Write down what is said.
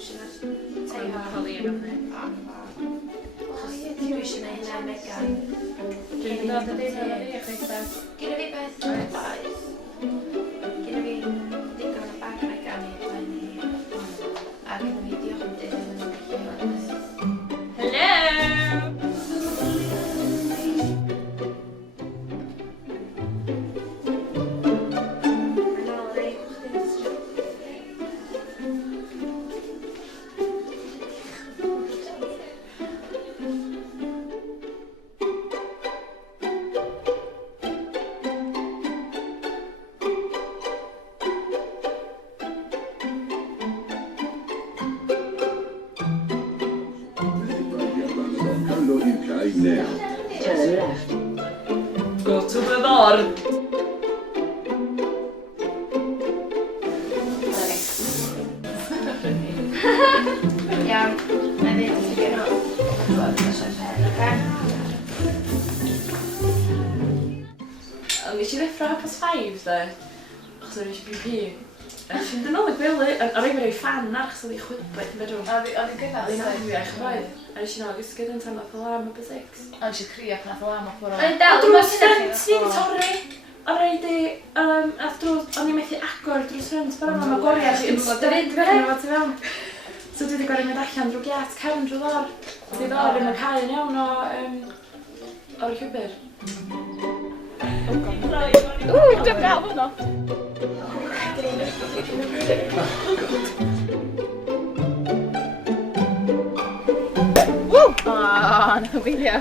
Ta'n holi yn hynny. Dwi eisiau gwneud hynna Megan. Dwi'n dod y dyn o'n i eich eithaf. Gynna fi beth oes. Gynna fi digon o bag Megan i blaen ni. A gynna fi diolch yn dyn yn y lle. Hello! Now. Turn left. Go to the north. Iawn, na fi wedi ffigro gwybod eisiau pen, oce? Nes i ddeffro hapus 5 de, achos o'n eisiau BP. Nes i'n dyn nhw'n gwely, ar ei rei fan achos oedd ei chwybeth yn bedrwm. Oedd hi'n gyda? Oedd hi'n anfiach roedd. A nes i'n agosgyd yn tan fath o lam y 6. Oedd hi'n crio pan oedd o am o'ch Mae'n dal yn Drws ystod ffrind ni di torri. O reid i, o'n i methu agor drws ffrind, fel yma mae goriau chi yn styd fynd efo ti fewn. So dwi wedi gorau mynd allan drwy giat cefn drwy ddor. Dwi ddor yn y cael yn iawn o'r llwybr. Dwi'n gael hwnnw. Woo! Na, wylio.